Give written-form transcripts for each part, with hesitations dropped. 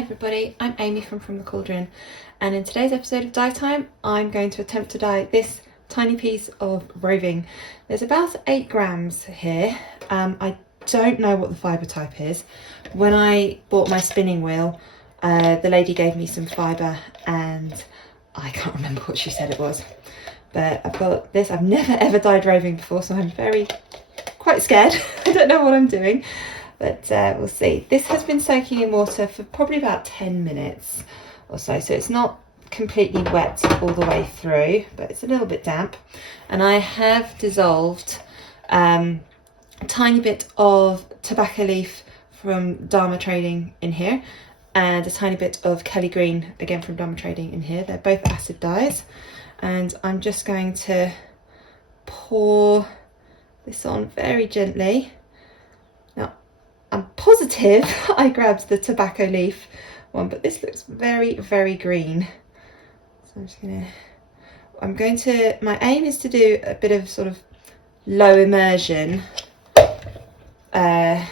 Hi everybody, I'm Amy from the Cauldron, and in today's episode of Dye Time I'm going to attempt to dye this tiny piece of roving. There's about 8 grams here. I don't know what the fibre type is. When I bought my spinning wheel, the lady gave me some fibre and I can't remember what she said it was. But I've got this. I've never ever dyed roving before, so I'm quite scared. I don't know what I'm doing. But we'll see. This has been soaking in water for probably about 10 minutes or so it's not completely wet all the way through, but it's a little bit damp. And I have dissolved a tiny bit of tobacco leaf from Dharma trading in here, and a tiny bit of Kelly green again from Dharma trading in here. They're both acid dyes, and I'm just going to pour this on very gently. Now, I'm positive I grabbed the tobacco leaf one, but this looks very, very green. So my aim is to do a bit of sort of low immersion. Yeah,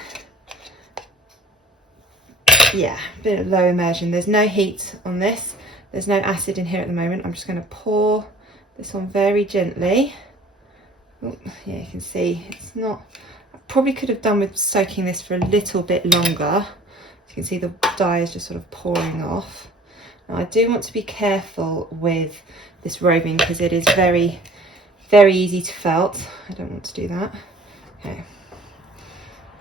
a bit of low immersion. There's no heat on this. There's no acid in here at the moment. I'm just going to pour this on very gently. Oh, yeah, you can see it's not... Probably could have done with soaking this for a little bit longer. As you can see, the dye is just sort of pouring off. Now, I do want to be careful with this roving because it is very, very easy to felt. I don't want to do that. Okay.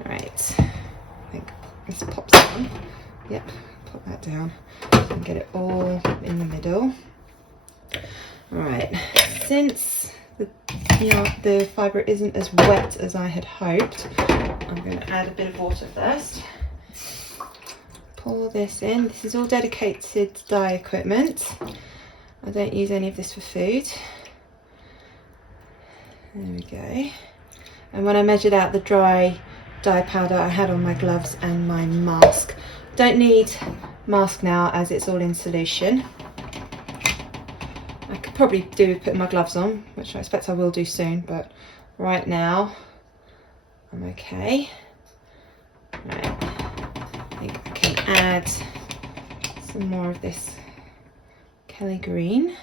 All right. I think this pops down. Yep, pop that down and get it all in the middle. All right. Since the fibre isn't as wet as I had hoped, I'm going to add a bit of water first. Pour this in. This is all dedicated dye equipment. I don't use any of this for food. There we go. And when I measured out the dry dye powder I had on my gloves and my mask. Don't need mask now as it's all in solution. I could probably do with putting my gloves on, which I expect I will do soon, but right now I'm okay. Right. I think I can add some more of this Kelly green.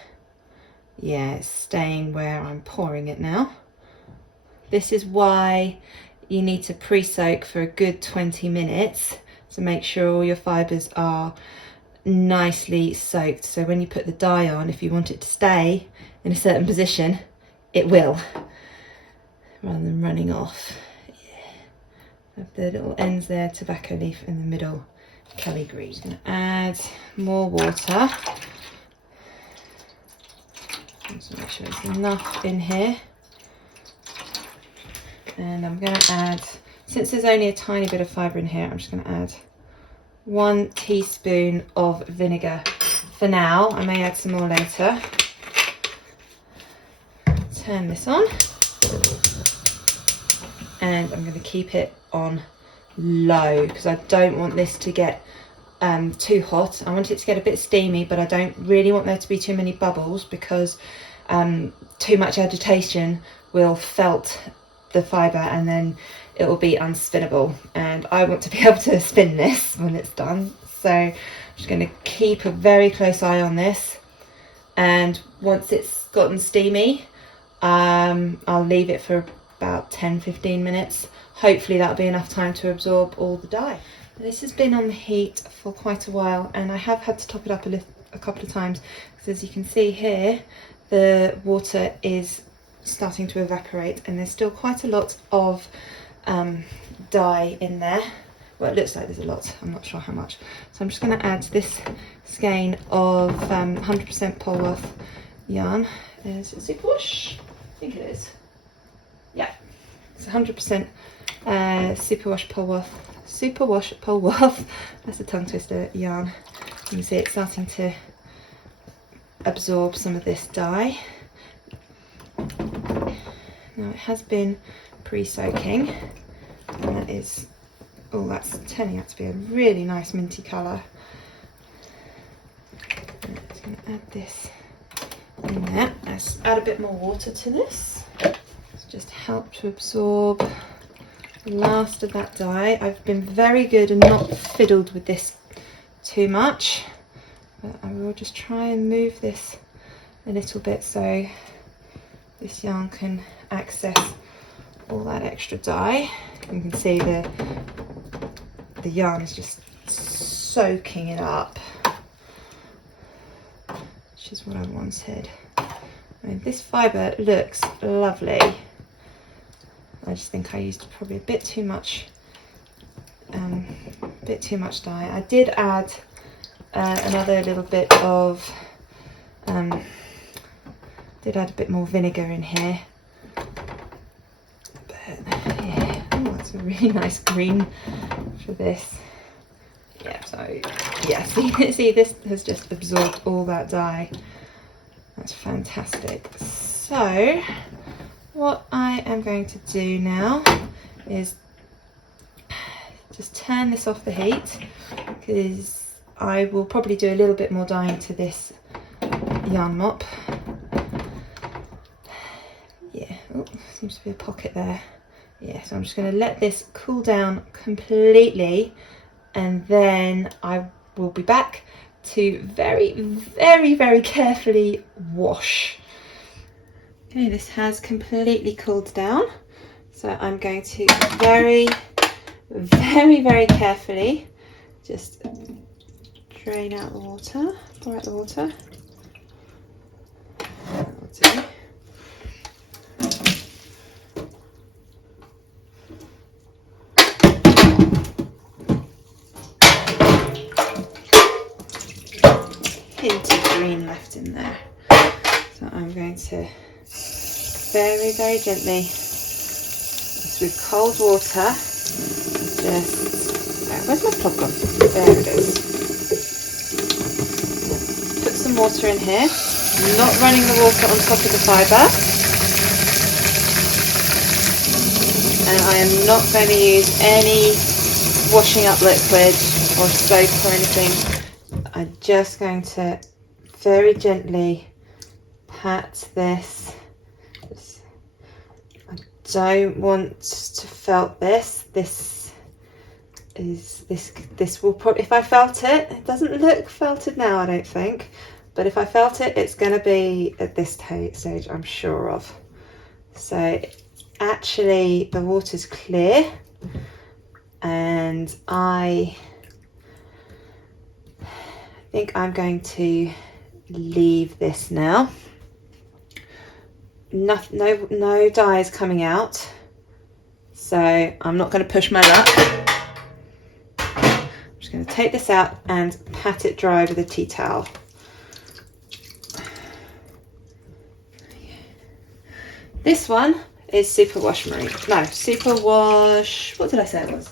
Yeah, it's staying where I'm pouring it now. This is why you need to pre-soak for a good 20 minutes to make sure all your fibres are nicely soaked, so when you put the dye on, if you want it to stay in a certain position, it will, rather than running off. Yeah. Have the little ends there, tobacco leaf in the middle, Kelly green. Just going to add more water. Just make sure it's enough in here. And I'm going to add, since there's only a tiny bit of fibre in here, I'm just going to add 1 teaspoon of vinegar for now. I may add some more later. Turn this on, and I'm going to keep it on low because I don't want this to get too hot. I want it to get a bit steamy, but I don't really want there to be too many bubbles because too much agitation will felt the fibre and then it will be unspinnable, and I want to be able to spin this when it's done. So I'm just going to keep a very close eye on this, and once it's gotten steamy, I'll leave it for about 10-15 minutes. Hopefully that'll be enough time to absorb all the dye. This has been on the heat for quite a while, and I have had to top it up a couple of times because, as you can see here, the water is starting to evaporate and there's still quite a lot of dye in there. Well, it looks like there's a lot, I'm not sure how much. So I'm just going to add this skein of 100% Polworth yarn. Is it superwash? I think it is. Yeah, it's 100% superwash Polworth. That's a tongue twister yarn. You can see it's starting to absorb some of this dye. Now it has been pre-soaking, and that is, oh, that's turning out to be a really nice minty colour. I'm just going to add this in there. Let's add a bit more water to this. Let's just help to absorb the last of that dye. I've been very good and not fiddled with this too much, but I will just try and move this a little bit so this yarn can access all that extra dye. You can see the yarn is just soaking it up, which is what I wanted. I mean, this fibre looks lovely. I just think I used probably a bit too much dye. I did add another little bit of did add a bit more vinegar in here, but yeah, oh, that's a really nice green for this. Yeah, so yeah, see this has just absorbed all that dye. That's fantastic. So what I am going to do now is just turn this off the heat, because I will probably do a little bit more dyeing to this yarn mop. Yeah, oh, seems to be a pocket there. Yeah, so I'm just going to let this cool down completely, and then I will be back to very carefully wash. Okay, this has completely cooled down, so I'm going to very carefully just drain out the water, pour out the water. That'll do. Hint of green left in there, so I'm going to very gently, just with cold water, just, where's my plug gone? There it is. Put some water in here, not running the water on top of the fibre, and I am not going to use any washing up liquid or soap or anything. I'm just going to very gently pat this. I don't want to felt this. This will probably, if I felt it, it doesn't look felted now, I don't think, but if I felt it, it's going to be at this stage, I'm sure of. So actually the water's clear, and I think I'm going to leave this now. No dye is coming out, so I'm not going to push my luck. I'm just going to take this out and pat it dry with a tea towel. This one is Superwash Marine. No, Superwash, what did I say it was?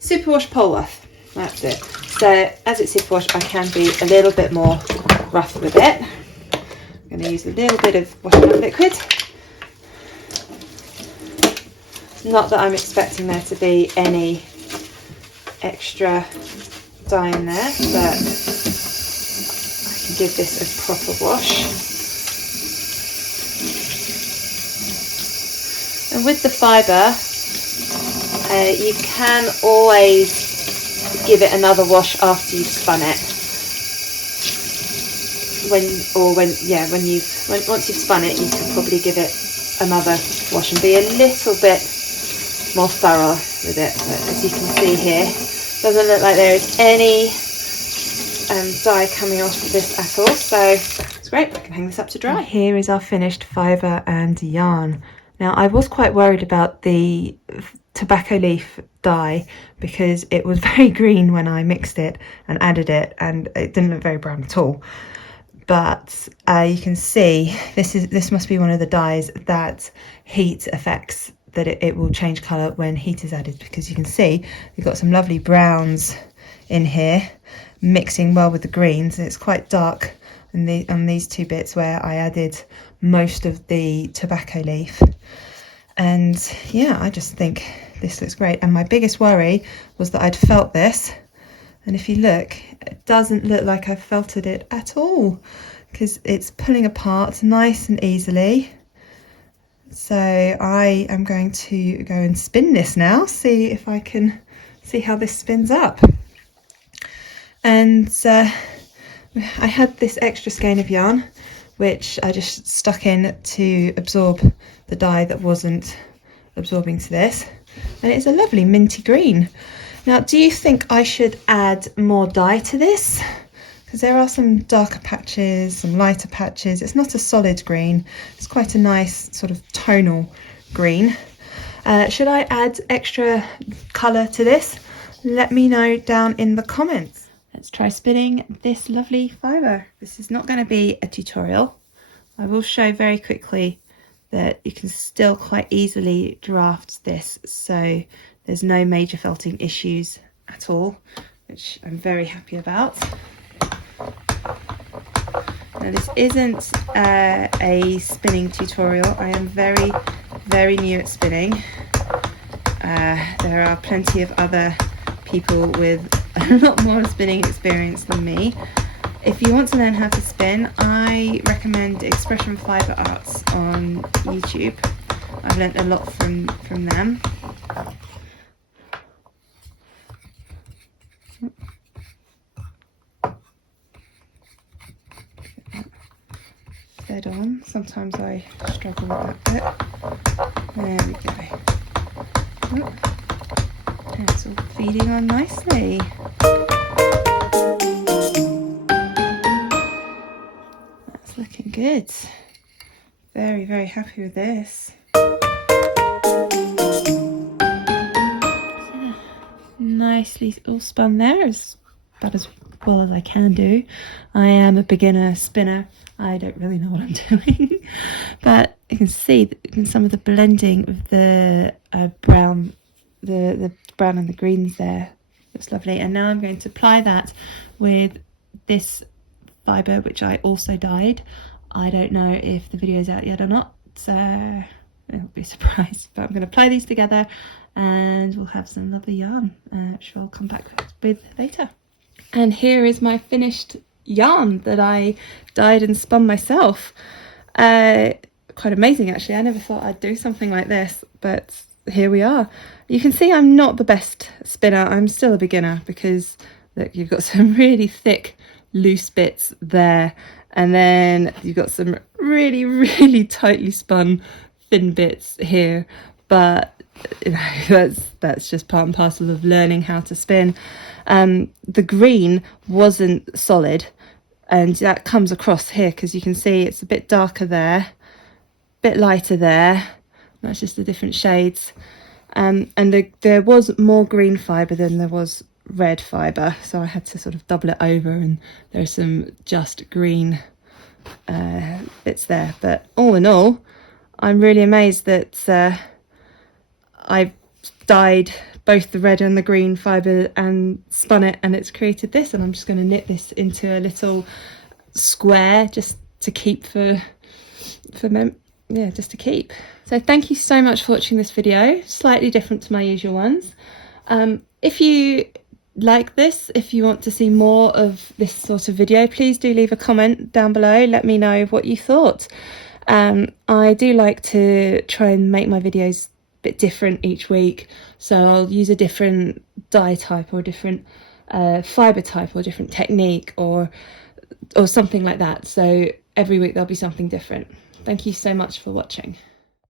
Superwash Polworth. That's it. So as it's superwash, I can be a little bit more rough with it. I'm going to use a little bit of washing up liquid. Not that I'm expecting there to be any extra dye in there, but I can give this a proper wash. And with the fibre, you can always give it another wash after you've spun it. Once you've spun it, you can probably give it another wash and be a little bit more thorough with it. But as you can see here, doesn't look like there is any dye coming off of this at all, so it's great. I can hang this up to dry. And here is our finished fibre and yarn. Now, I was quite worried about the tobacco leaf dye because it was very green when I mixed it and added it, and it didn't look very brown at all. But you can see this must be one of the dyes that heat affects, that it will change colour when heat is added, because you can see you've got some lovely browns in here mixing well with the greens, and it's quite dark on these two bits where I added most of the tobacco leaf. And yeah, I just think this looks great. And my biggest worry was that I'd felt this, and if you look, it doesn't look like I've felted it at all, because it's pulling apart nice and easily. So I am going to go and spin this now, see if I can see how this spins up. and I had this extra skein of yarn which I just stuck in to absorb the dye that wasn't absorbing to this, and it's a lovely minty green. Now, do you think I should add more dye to this? Because there are some darker patches, some lighter patches. It's not a solid green, it's quite a nice sort of tonal green. Should I add extra colour to this? Let me know down in the comments. Let's try spinning this lovely fibre. This is not going to be a tutorial. I will show very quickly that you can still quite easily draft this, so there's no major felting issues at all, which I'm very happy about. Now, this isn't a spinning tutorial. I am very new at spinning. There are plenty of other people with a lot more spinning experience than me. If you want to learn how to spin, I recommend Expression Fibre Arts on YouTube. I've learnt a lot from them. Dead on. Sometimes I struggle with that bit. There we go. And it's all feeding on nicely. That's looking good. Very happy with this. Nicely all spun there, as about as well as I can do. I am a beginner spinner. I don't really know what I'm doing, but you can see that in some of the blending of the brown, the brown and the greens there. Looks lovely. And now I'm going to apply that with this fibre, which I also dyed. I don't know if the video's out yet or not, so it'll be a surprise. But I'm going to apply these together, and we'll have some lovely yarn, which I'll come back with later. And here is my finished yarn that I dyed and spun myself. Quite amazing, actually. I never thought I'd do something like this, but here we are. You can see I'm not the best spinner. I'm still a beginner, because look, you've got some really thick loose bits there, and then you've got some really tightly spun thin bits here, but you know, that's just part and parcel of learning how to spin. The green wasn't solid, and that comes across here, because you can see it's a bit darker there, a bit lighter there. That's just the different shades. And there was more green fibre than there was red fibre, so I had to sort of double it over, and there's some just green bits there. But all in all, I'm really amazed that I've dyed both the red and the green fibre and spun it, and it's created this. And I'm just going to knit this into a little square just to keep just to keep. So thank you so much for watching this video, slightly different to my usual ones. If you like this, if you want to see more of this sort of video, please do leave a comment down below. Let me know what you thought. I do like to try and make my videos bit different each week, so I'll use a different dye type, or a different fibre type, or a different technique, or something like that. So every week there'll be something different. Thank you so much for watching.